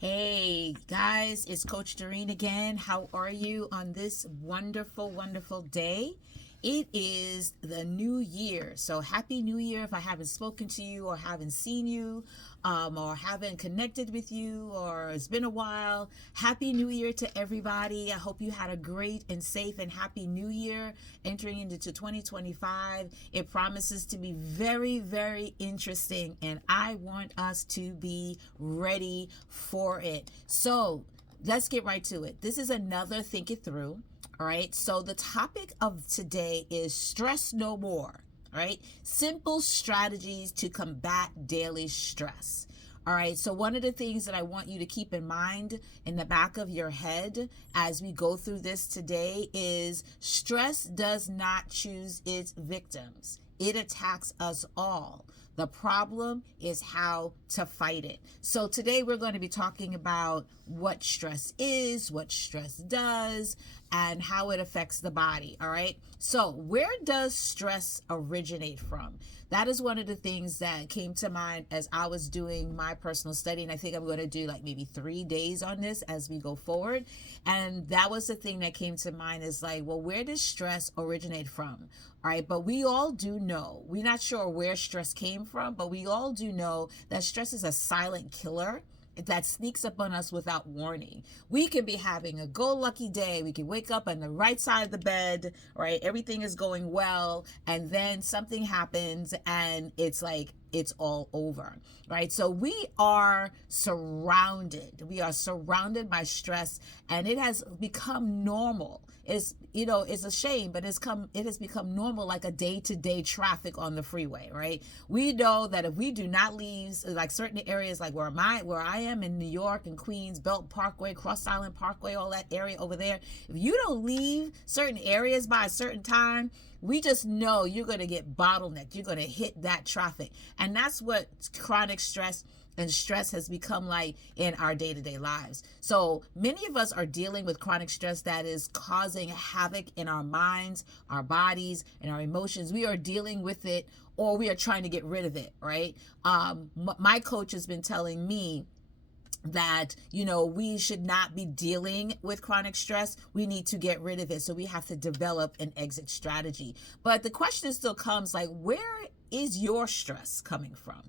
Hey guys, it's Coach Doreen again. How are you on this wonderful, wonderful day? It is the new year. So happy new year if I haven't spoken to you or haven't seen you or haven't connected with you or it's been a while. Happy new year to everybody. I hope you had a great and safe and happy new year entering into 2025. It promises to be very, very interesting and I want us to be ready for it. So let's get right to it. This is another Think It Through. All right. So the topic of today is stress no more. All right. Simple strategies to combat daily stress. All right. So one of the things that I want you to keep in mind in the back of your head as we go through this today is stress does not choose its victims. It attacks us all. The problem is how to fight it. So today we're going to be talking about what stress is, what stress does, and how it affects the body. All right. So where does stress originate from? That is one of the things that came to mind as I was doing my personal study. And I think I'm going to do like maybe 3 days on this as we go forward. And that was the thing that came to mind is like, well, where does stress originate from? All right. But we all do know, we're not sure where stress came from, but we all do know that stress is a silent killer that sneaks up on us without warning. We could be having a go-lucky day. We can wake up on the right side of the bed, right? Everything is going well. And then something happens and it's like, it's all over, right? So we are surrounded. We are surrounded by stress and it has become normal. It's a shame, but it has become normal, like a day-to-day traffic on the freeway, right? We know that if we do not leave, like certain areas, like where I am in New York and Queens, Belt Parkway, Cross Island Parkway, all that area over there, if you don't leave certain areas by a certain time, we just know you're going to get bottlenecked. You're going to hit that traffic. And that's what chronic stress and stress has become like in our day-to-day lives. So many of us are dealing with chronic stress that is causing havoc in our minds, our bodies, and our emotions. We are dealing with it or we are trying to get rid of it, right? My coach has been telling me that we should not be dealing with chronic stress. We need to get rid of it. So we have to develop an exit strategy. But the question still comes, like, where is your stress coming from?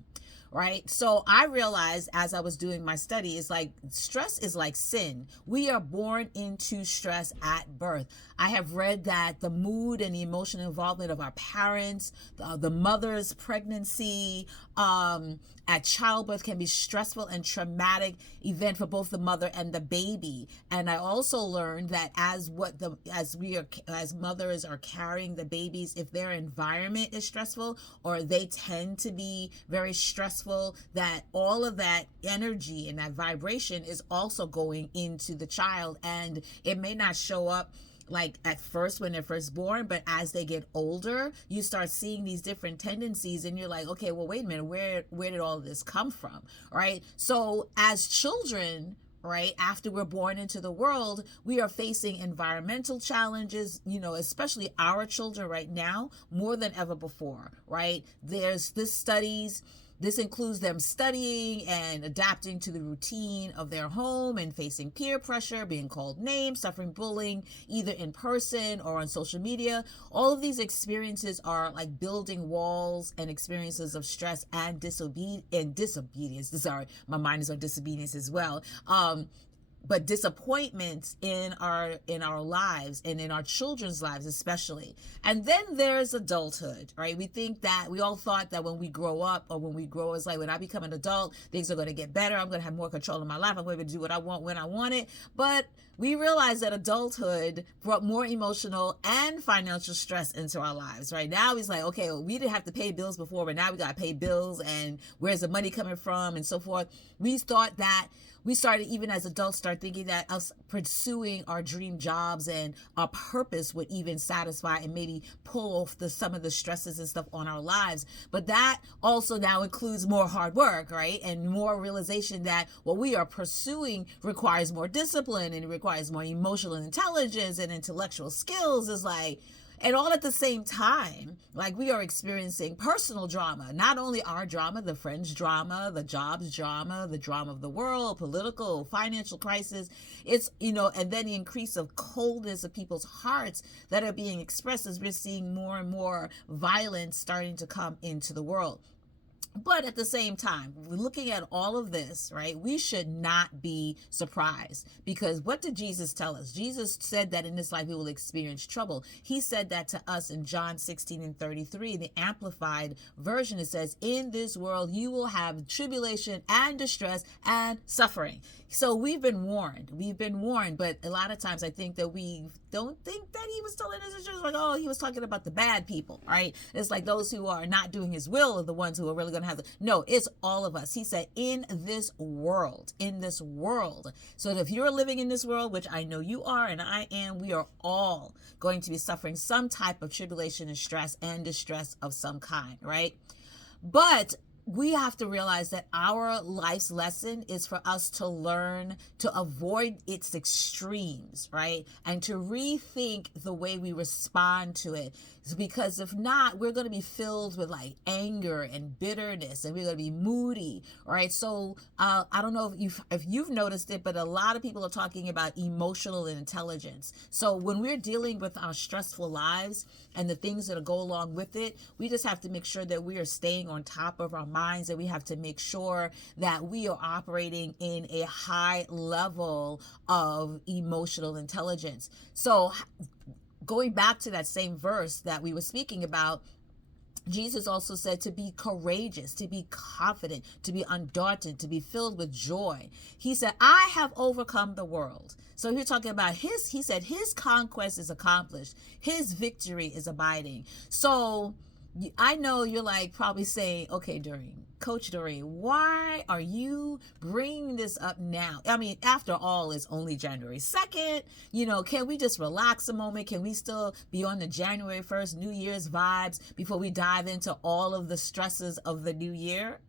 Right? So I realized as I was doing my study, it's like stress is like sin. We are born into stress at birth. I have read that the mood and the emotional involvement of our parents, the mother's pregnancy, at childbirth can be stressful and traumatic event for both the mother and the baby. And I also learned that as mothers are carrying the babies, if their environment is stressful or they tend to be very stressful, that all of that energy and that vibration is also going into the child, and it may not show up like at first when they're first born, but as they get older, you start seeing these different tendencies and you're like, okay, well, wait a minute, where did all of this come from, right? So as children, right, after we're born into the world, we are facing environmental challenges, especially our children right now, more than ever before, right? This includes them studying and adapting to the routine of their home and facing peer pressure, being called names, suffering bullying, either in person or on social media. All of these experiences are like building walls and experiences of stress and disobedience. Sorry, my mind is on disobedience as well. But disappointments in our lives and in our children's lives especially. And then there's adulthood, right? We all thought that when we grow up or it's like when I become an adult, things are going to get better. I'm going to have more control of my life. I'm going to do what I want when I want it. But we realized that adulthood brought more emotional and financial stress into our lives, right? Now it's like, okay, well, we didn't have to pay bills before, but now we got to pay bills and where's the money coming from and so forth. We started, even as adults, start thinking that us pursuing our dream jobs and our purpose would even satisfy and maybe pull off some of the stresses and stuff on our lives. But that also now includes more hard work, right? And more realization that what we are pursuing requires more discipline and it requires more emotional intelligence and intellectual skills. Is like, And all at the same time, like we are experiencing personal drama, not only our drama, the friends drama, the jobs drama, the drama of the world, political, financial crisis. It's, and then the increase of coldness of people's hearts that are being expressed as we're seeing more and more violence starting to come into the world. But at the same time, looking at all of this, right, we should not be surprised, because what did Jesus tell us? Jesus said that in this life we will experience trouble. He said that to us in John 16:33, the Amplified Version. It says, in this world you will have tribulation and distress and suffering. So we've been warned. But a lot of times I think that we don't think that he was telling us, just like, oh, he was talking about the bad people, right? It's like those who are not doing his will are the ones who are really going to have no, it's all of us. He said, in this world. So if you're living in this world, which I know you are and I am, we are all going to be suffering some type of tribulation and stress and distress of some kind, right? But we have to realize that our life's lesson is for us to learn to avoid its extremes, right? And to rethink the way we respond to it. Because if not, we're going to be filled with like anger and bitterness, and we're going to be moody, right? So I don't know if you've noticed it, but a lot of people are talking about emotional intelligence. So when we're dealing with our stressful lives and the things that go along with it, we just have to make sure that we are staying on top of our minds, and we have to make sure that we are operating in a high level of emotional intelligence. So going back to that same verse that we were speaking about, Jesus also said to be courageous, to be confident, to be undaunted, to be filled with joy. He said, I have overcome the world. So we're talking about he said his conquest is accomplished. His victory is abiding. So I know you're like probably saying, okay, Doreen, Coach Doreen, why are you bringing this up now? I mean, after all, it's only January 2nd. Can we just relax a moment? Can we still be on the January 1st New Year's vibes before we dive into all of the stresses of the new year?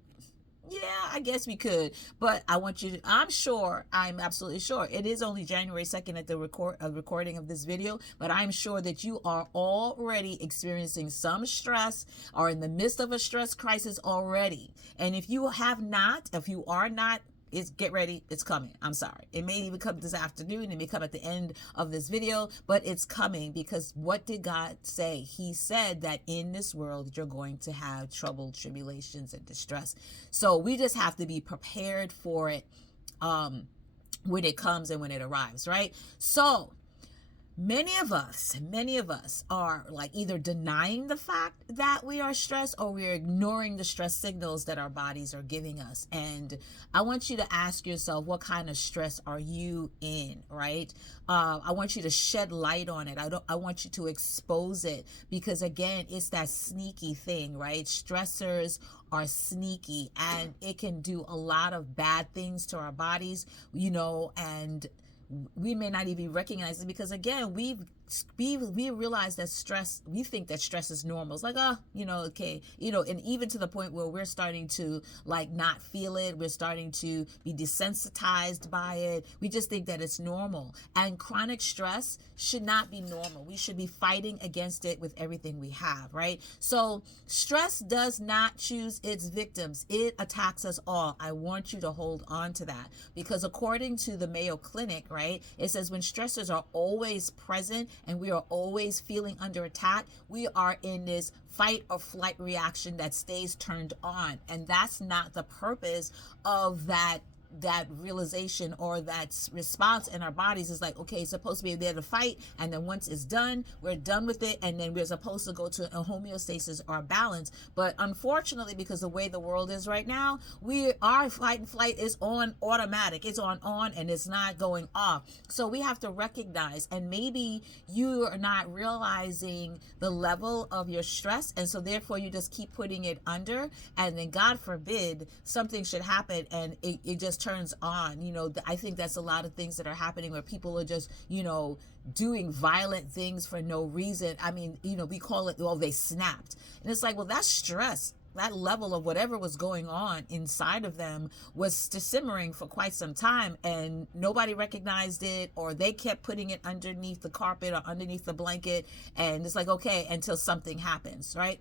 Yeah, I guess we could, but I'm absolutely sure it is only January 2nd at the recording of this video, but I'm sure that you are already experiencing some stress or in the midst of a stress crisis already. And if you are not, get ready, it's coming. I'm sorry. It may even come this afternoon. It may come at the end of this video, but it's coming, because what did God say? He said that in this world, you're going to have trouble, tribulations, and distress. So we just have to be prepared for it when it comes and when it arrives, right? So many of us are like either denying the fact that we are stressed, or we're ignoring the stress signals that our bodies are giving us. And I want you to ask yourself, what kind of stress are you in, right? I want you to shed light on it. I want you to expose it, because again, it's that sneaky thing, right? Stressors are sneaky, and it can do a lot of bad things to our bodies, and we may not even recognize it, because again, we realize that stress, we think that stress is normal. It's like, okay, and even to the point where we're starting to like not feel it. We're starting to be desensitized by it. We just think that it's normal. And chronic stress should not be normal. We should be fighting against it with everything we have, right? So stress does not choose its victims. It attacks us all. I want you to hold on to that, because according to the Mayo Clinic, right, it says when stressors are always present and we are always feeling under attack, we are in this fight or flight reaction that stays turned on. And that's not the purpose of that realization or that response in our bodies. Is like, okay, it's supposed to be there to fight, and then once it's done, we're done with it, and then we're supposed to go to a homeostasis or a balance. But unfortunately, because the way the world is right now, our fight and flight is on automatic. It's on, and it's not going off. So we have to recognize, and maybe you are not realizing the level of your stress, and so therefore you just keep putting it under, and then God forbid something should happen and it just turns on. I think that's a lot of things that are happening where people are just, doing violent things for no reason. I mean, we call it, they snapped. And it's like, well, that's stress. that level of whatever was going on inside of them was simmering for quite some time, and nobody recognized it, or they kept putting it underneath the carpet or underneath the blanket, and it's like, okay, until something happens, right?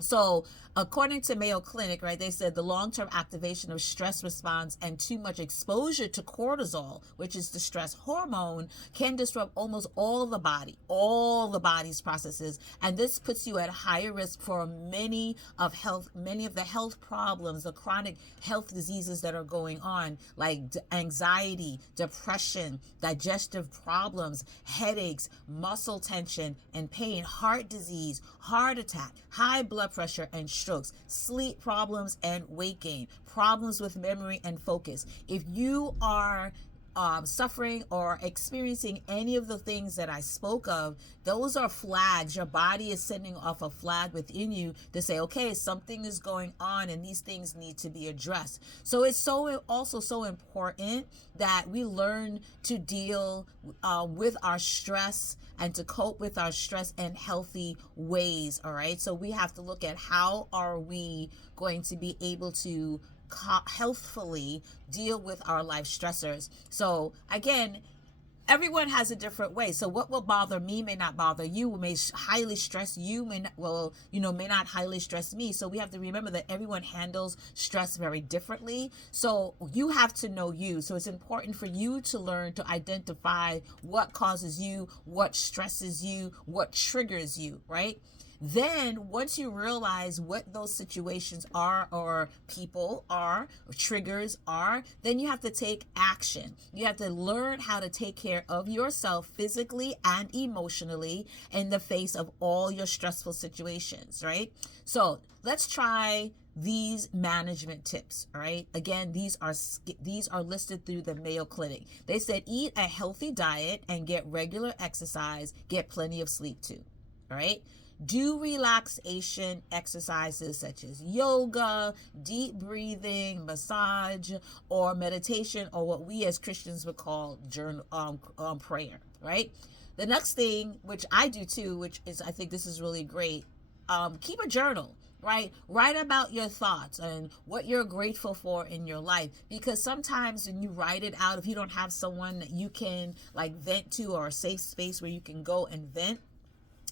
So, according to Mayo Clinic, right, they said the long-term activation of stress response and too much exposure to cortisol, which is the stress hormone, can disrupt almost all the body's processes, and this puts you at higher risk for many of the health problems, the chronic health diseases that are going on, like anxiety, depression, digestive problems, headaches, muscle tension and pain, heart disease, heart attack, high blood pressure and strokes, sleep problems and weight gain, problems with memory and focus. If you are suffering or experiencing any of the things that I spoke of, those are flags. Your body is sending off a flag within you to say, okay, something is going on and these things need to be addressed. So it's also so important that we learn to deal with our stress and to cope with our stress in healthy ways. All right. So we have to look at how are we going to be able to healthfully deal with our life stressors. So again, everyone has a different way. So what will bother me may not bother you, may highly stress you, may not highly stress me. So we have to remember that everyone handles stress very differently. So you have to know you. So it's important for you to learn to identify what causes you, what stresses you, what triggers you, right? Then once you realize what those situations are, or people are, or triggers are, then you have to take action. You have to learn how to take care of yourself physically and emotionally in the face of all your stressful situations, right? So let's try these management tips. All right, again, these are listed through the Mayo Clinic. They said eat a healthy diet and get regular exercise, get plenty of sleep too. All right, do relaxation exercises such as yoga, deep breathing, massage, or meditation, or what we as Christians would call prayer, right? The next thing, which I do too, which is, I think this is really great, keep a journal. Right? Write about your thoughts and what you're grateful for in your life. Because sometimes when you write it out, if you don't have someone that you can like vent to, or a safe space where you can go and vent,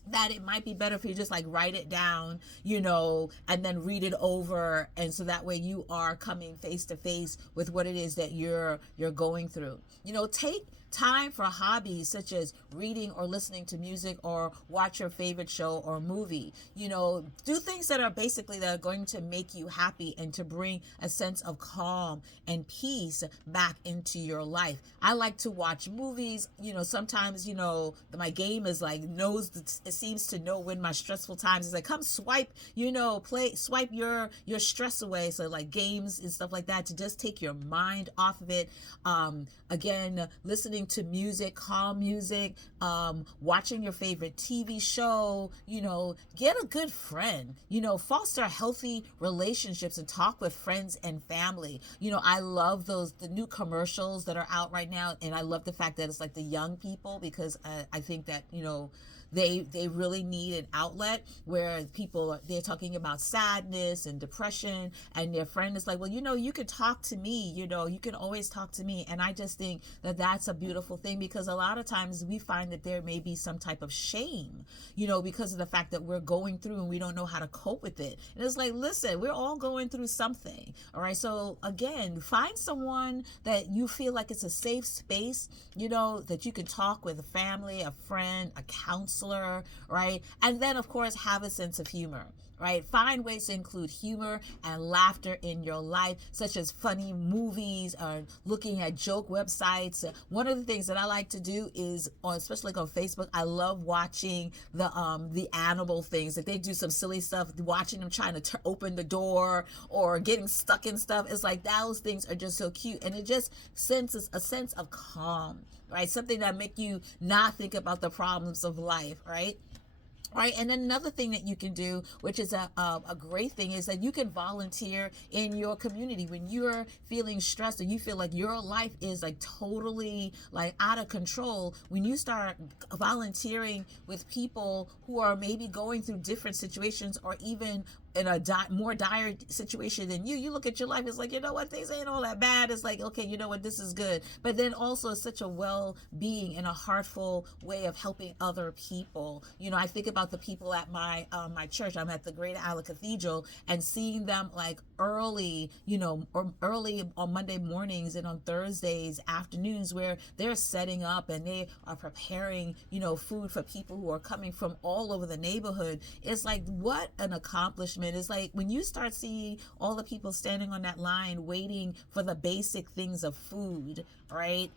that it might be better if you just like write it down, and then read it over. And so that way you are coming face to face with what it is that you're going through. Take time for hobbies such as reading or listening to music, or watch your favorite show or movie. Do things that are going to make you happy and to bring a sense of calm and peace back into your life. I like to watch movies. Sometimes, my game is like it seems to know when my stressful times is like, come swipe, swipe your stress away. So like games and stuff like that to just take your mind off of it. Again, listening to music, calm music, watching your favorite TV show, get a good friend, foster healthy relationships and talk with friends and family. I love the new commercials that are out right now. And I love the fact that it's like the young people, because I think that, they really need an outlet where they're talking about sadness and depression, and their friend is like, well, you can talk to me, you can always talk to me. And I just think that that's a beautiful thing, because a lot of times we find that there may be some type of shame, because of the fact that we're going through and we don't know how to cope with it. And it's like, listen, we're all going through something. All right. So again, find someone that you feel like it's a safe space, that you can talk with, a family, a friend, a counselor, right? And then of course have a sense of humor. Right? Find ways to include humor and laughter in your life, such as funny movies or looking at joke websites. One of the things that I like to do is, especially like on Facebook, I love watching the animal things. Like they do some silly stuff, watching them trying to open the door or getting stuck in stuff. It's like those things are just so cute, and it just sends a sense of calm, right? Something that make you not think about the problems of life, right? Right. And then another thing that you can do, which is a great thing, is that you can volunteer in your community when you're feeling stressed or you feel like your life is like totally like out of control. When you start volunteering with people who are maybe going through different situations or even in a more dire situation than you look at your life, it's like, you know what, things ain't all that bad. It's like, okay, you know what, this is good. But then also it's such a well-being and a heartful way of helping other people. I think about the people at my church. I'm at the Great Isle Cathedral, and seeing them like early, or early on Monday mornings and on Thursdays afternoons, where they're setting up and they are preparing, food for people who are coming from all over the neighborhood. It's like, what an accomplishment. It's like when you start seeing all the people standing on that line waiting for the basic things of food, right?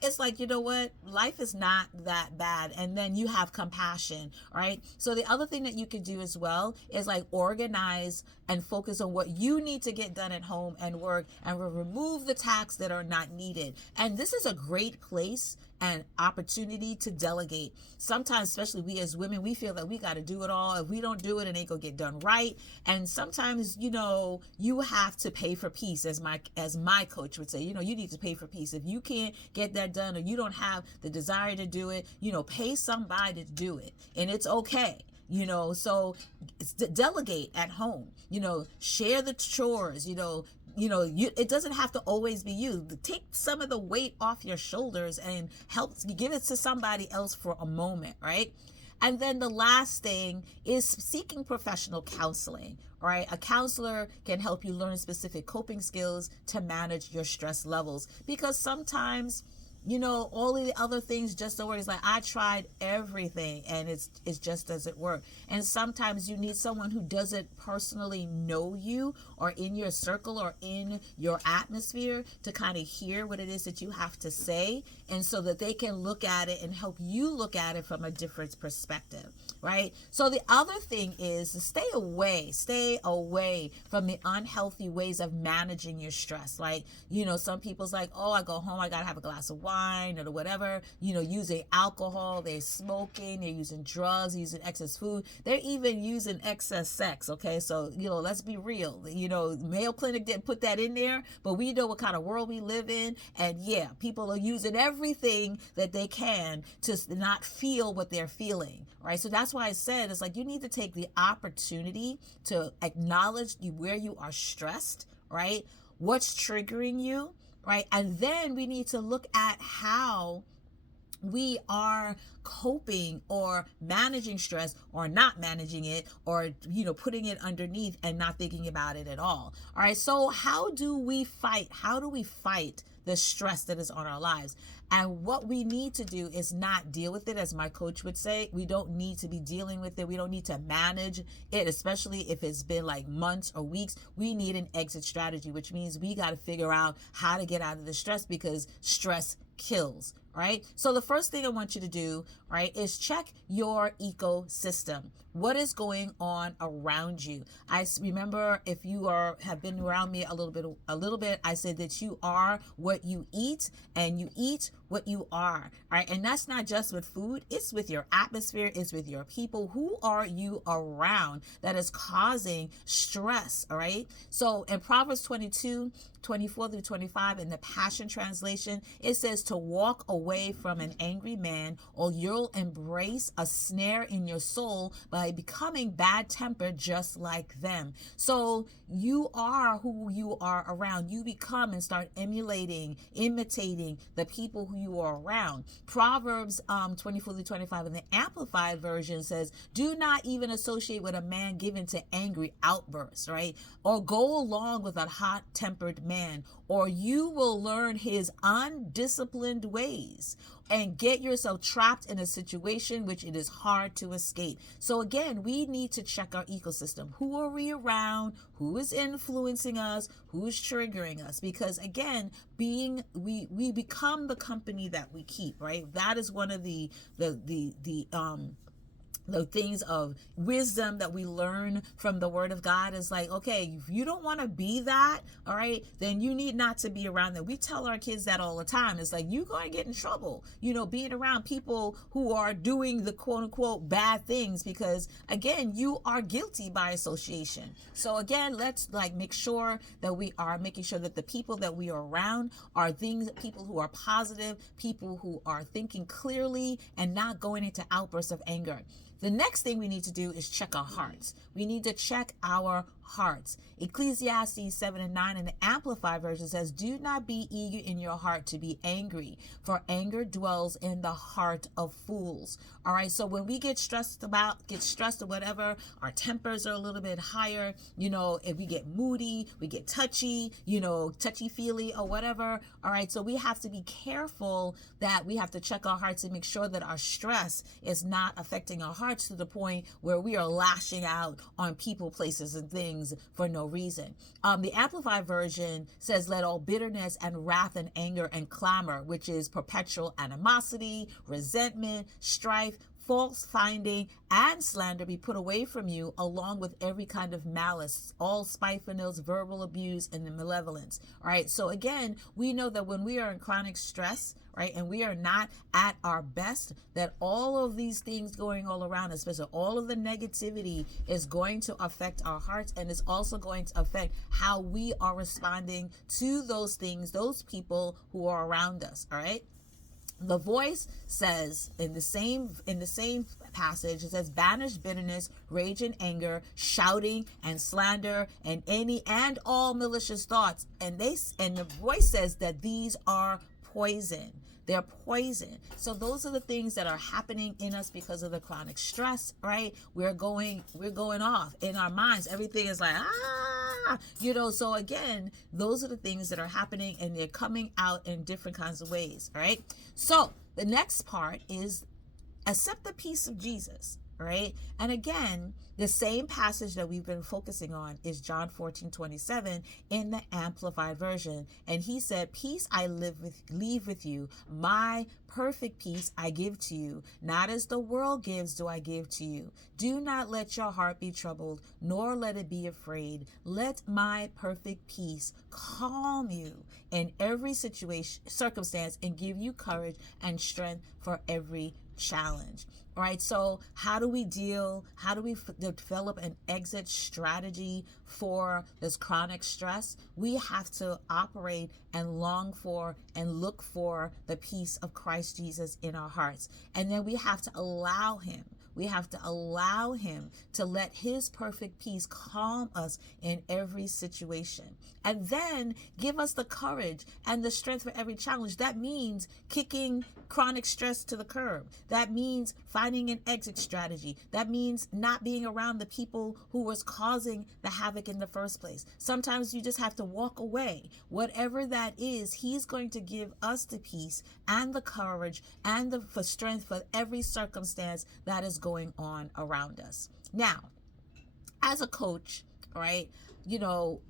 It's like, you know what, life is not that bad. And then you have compassion, right? So the other thing that you could do as well is like organize and focus on what you need to get done at home and work, and remove the tasks that are not needed. And this is a great place and opportunity to delegate. Sometimes, especially we as women, we feel that we got to do it all. If we don't do it, it ain't gonna get done right. And sometimes, you have to pay for peace, as my coach would say. You need to pay for peace. If you can't get that done, or you don't have the desire to do it, pay somebody to do it, and it's okay. So delegate at home, share the chores, it doesn't have to always be you. Take some of the weight off your shoulders and give it to somebody else for a moment, right? And then the last thing is seeking professional counseling, right? A counselor can help you learn specific coping skills to manage your stress levels, because sometimes, all of the other things just don't work. It's like, I tried everything and it just doesn't work. And sometimes you need someone who doesn't personally know you or in your circle or in your atmosphere to kind of hear what it is that you have to say, and so that they can look at it and help you look at it from a different perspective, right? So the other thing is to stay away from the unhealthy ways of managing your stress. Like, some people's like, oh, I go home, I gotta have a glass of wine or whatever, using alcohol, they're smoking, they're using drugs, using excess food, they're even using excess sex. Okay, so let's be real. Mayo Clinic didn't put that in there, but we know what kind of world we live in, and yeah, people are using everything that they can to not feel what they're feeling, right? So that's why I said it's like, you need to take the opportunity to acknowledge where you are stressed, right? What's triggering you, right? And then we need to look at how we are coping or managing stress, or not managing it, or putting it underneath and not thinking about it at all right? So how do we fight the stress that is on our lives? And what we need to do is not deal with it. As my coach would say, we don't need to be dealing with it. We don't need to manage it, especially if it's been like months or weeks. We need an exit strategy, which means we got to figure out how to get out of the stress, because stress kills, right? So the first thing I want you to do, right, is check your ecosystem. What is going on around you? I remember, if you have been around me a little bit, I said that you are what you eat, and you eat what you are, right? And that's not just with food, it's with your atmosphere, it's with your people. Who are you around that is causing stress, all right? So in Proverbs 22:24-25 in the Passion Translation, it says to walk away from an angry man, or you'll embrace a snare in your soul by becoming bad-tempered just like them. So you are who you are around. You become and start imitating the people who you are around. Proverbs 24-25 in the Amplified Version says, do not even associate with a man given to angry outbursts, right? Or go along with a hot-tempered man, or you will learn his undisciplined ways and get yourself trapped in a situation which it is hard to escape. So again, we need to check our ecosystem. Who are we around? Who is influencing us? Who's triggering us? Because again, we become the company that we keep, right? That is one of the things of wisdom that we learn from the Word of God. Is like, okay, if you don't want to be that, all right, then you need not to be around them. We tell our kids that all the time. It's like, you're going to get in trouble, being around people who are doing the quote unquote bad things, because again, you are guilty by association. So again, let's make sure that we are making sure that the people that we are around are people who are positive, people who are thinking clearly and not going into outbursts of anger. The next thing we need to do is check our hearts. We need to check our hearts. Ecclesiastes 7 and 9 in the Amplified Version says, do not be eager in your heart to be angry, for anger dwells in the heart of fools. All right, so when we get stressed or whatever, our tempers are a little bit higher, if we get moody, we get touchy, touchy-feely or whatever. All right, so we have to be careful that we have to check our hearts and make sure that our stress is not affecting our hearts to the point where we are lashing out on people, places, and things for no reason. The Amplified Version says, let all bitterness and wrath and anger and clamor, which is perpetual animosity, resentment, strife, false finding, and slander be put away from you, along with every kind of malice, all spitefulness, verbal abuse, and the malevolence. All right, so again, we know that when we are in chronic stress, right, and we are not at our best, that all of these things going all around us, especially all of the negativity, is going to affect our hearts, and is also going to affect how we are responding to those things, those people who are around us. All right. The Voice says in the same passage, it says, banish bitterness, rage and anger, shouting and slander, and any and all malicious thoughts. And the Voice says that these are poison. They're poison. So those are the things that are happening in us because of the chronic stress, right? We're going off in our minds. Everything is like, so again, those are the things that are happening, and they're coming out in different kinds of ways, all right? So the next part is accept the peace of Jesus, right? And again, the same passage that we've been focusing on is John 14:27 in the Amplified Version. And he said, peace I leave with you, my perfect peace I give to you. Not as the world gives do I give to you. Do not let your heart be troubled, nor let it be afraid. Let my perfect peace calm you in every circumstance, and give you courage and strength for every challenge. All right, so how do we develop an exit strategy for this chronic stress? We have to operate and long for and look for the peace of Christ Jesus in our hearts. And then we have to allow him. We have to allow him to let his perfect peace calm us in every situation. And then give us the courage and the strength for every challenge. That means kicking chronic stress to the curb. That means finding an exit strategy. That means not being around the people who was causing the havoc in the first place. Sometimes you just have to walk away. Whatever that is, he's going to give us the peace and the courage and the strength for every circumstance that is going on around us. Now, as a coach, right,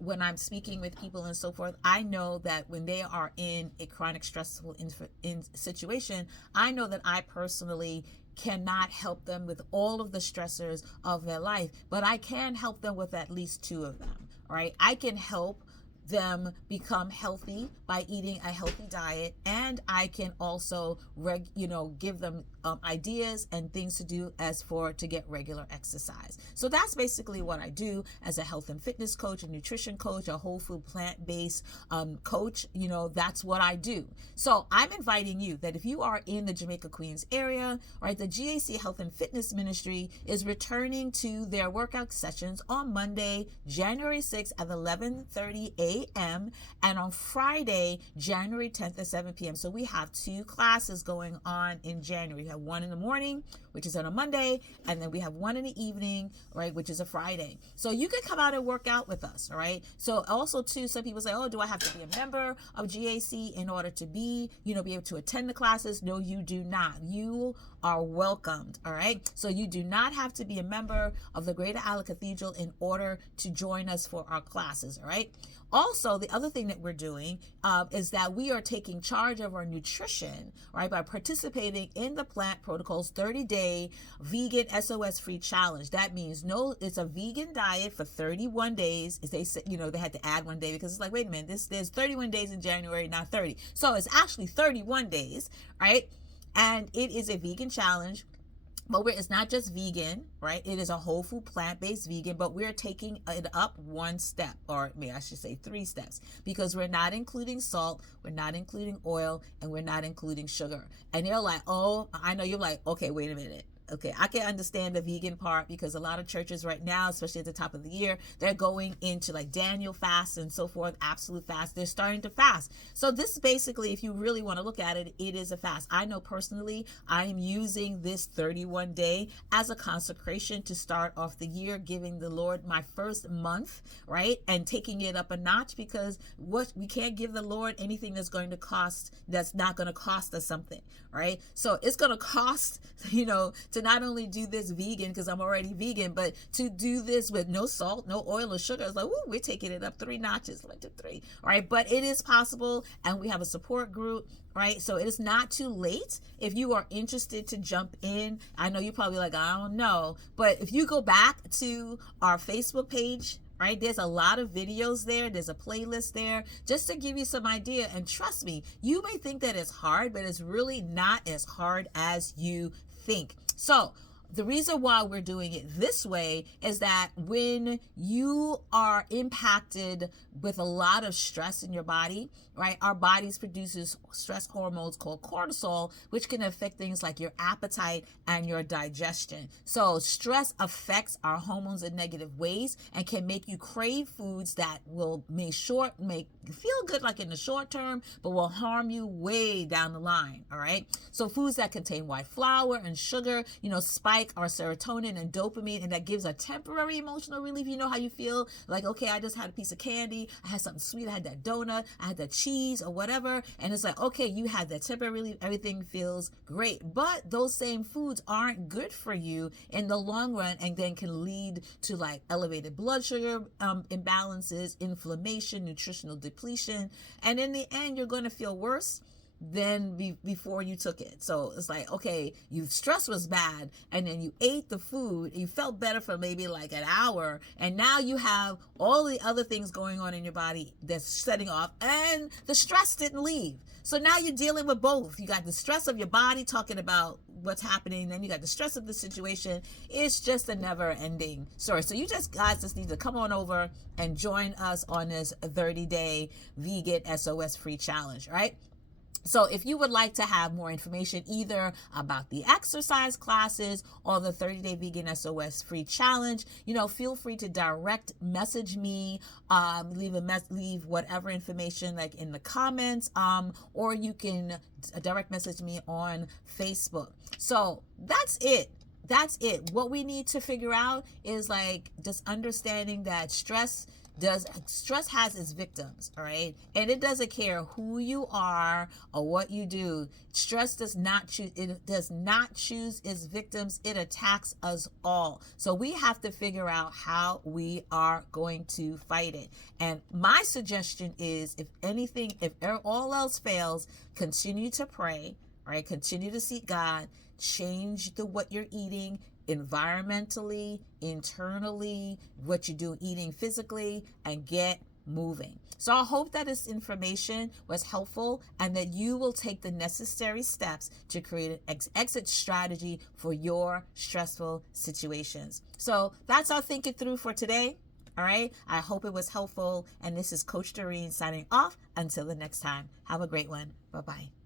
when I'm speaking with people and so forth, I know that when they are in a chronic stressful situation, I know that I personally cannot help them with all of the stressors of their life, but I can help them with at least two of them, right? I can help them become healthy by eating a healthy diet, and I can also give them ideas and things to do to get regular exercise. So that's basically what I do as a health and fitness coach, a nutrition coach, a whole food plant-based coach. That's what I do. So I'm inviting you that if you are in the Jamaica Queens area, right, the GAC Health and Fitness Ministry is returning to their workout sessions on Monday, January 6th at 11:30 a.m. and on Friday, January 10th at 7 p.m. So we have two classes going on in January. We have one in the morning, which is on a Monday, and then we have one in the evening, right, which is a Friday. So you can come out and work out with us, all right? So also too, some people say, oh, do I have to be a member of GAC in order to be able to attend the classes? No, you do not. You are welcomed, all right? So you do not have to be a member of the Greater Isle Cathedral in order to join us for our classes, all right? Also, the other thing that we're doing is that we are taking charge of our nutrition, right, by participating in the Plant Protocol's 30-day vegan SOS-free challenge. That means it's a vegan diet for 31 days. They said, they had to add one day because it's like, wait a minute, there's 31 days in January, not 30. So it's actually 31 days, right? And it is a vegan challenge. But it's not just vegan, right? It is a whole food plant-based vegan, but we're taking it up one step, or maybe I should say 3 steps, because we're not including salt, we're not including oil, and we're not including sugar. And you're like, oh, I know you're like, okay, wait a minute. okay, I can understand the vegan part because a lot of churches right now, especially at the top of the year, they're going into like Daniel fast and so forth, absolute fast. They're starting to fast. So this basically, if you really want to look at it, it is a fast. I know personally, I am using this 31 day as a consecration to start off the year, giving the Lord my first month, right? And taking it up a notch, because what we can't give the Lord anything that's not going to cost us something, right? So it's going to cost, to not only do this vegan, because I'm already vegan, but to do this with no salt, no oil or sugar. It's like, ooh, we're taking it up 3 notches, like to 3, right? But it is possible, and we have a support group, right? So it is not too late if you are interested to jump in. I know you're probably like, I don't know, but if you go back to our Facebook page, right, there's a lot of videos there. There's a playlist there just to give you some idea. And trust me, you may think that it's hard, but it's really not as hard as you think. So the reason why we're doing it this way is that when you are impacted with a lot of stress in your body, right, our bodies produces stress hormones called cortisol, which can affect things like your appetite and your digestion. So stress affects our hormones in negative ways and can make you crave foods that will make you feel good like in the short term, but will harm you way down the line. All right. So foods that contain white flour and sugar, spike our serotonin and dopamine, and that gives a temporary emotional relief. You know how you feel like, okay, I just had a piece of candy, I had something sweet, I had that donut, I had that cheese or whatever, and it's like, okay, you had that temporary relief, everything feels great. But those same foods aren't good for you in the long run, and then can lead to like elevated blood sugar imbalances, inflammation, nutritional depletion, and in the end you're going to feel worse than before you took it. So it's like, okay, stress was bad, and then you ate the food, you felt better for maybe like an hour, and now you have all the other things going on in your body that's setting off, and the stress didn't leave. So now you're dealing with both. You got the stress of your body talking about what's happening, then you got the stress of the situation. It's just a never ending story. So you guys just need to come on over and join us on this 30-day vegan SOS free challenge, right? So if you would like to have more information either about the exercise classes or the 30-day vegan SOS free challenge, feel free to direct message me, leave whatever information like in the comments, or you can direct message me on Facebook. So that's it. What we need to figure out is like just understanding that stress has its victims, all right? And it doesn't care who you are or what you do. Stress does not choose its victims. It attacks us all. So we have to figure out how we are going to fight it. And my suggestion is, if all else fails, continue to pray, all right? Continue to seek God, change what you're eating, environmentally, internally, what you do eating physically, and get moving. So I hope that this information was helpful and that you will take the necessary steps to create an exit strategy for your stressful situations. So that's our Think It Through for today. All right. I hope it was helpful. And this is Coach Doreen signing off. Until the next time. Have a great one. Bye-bye.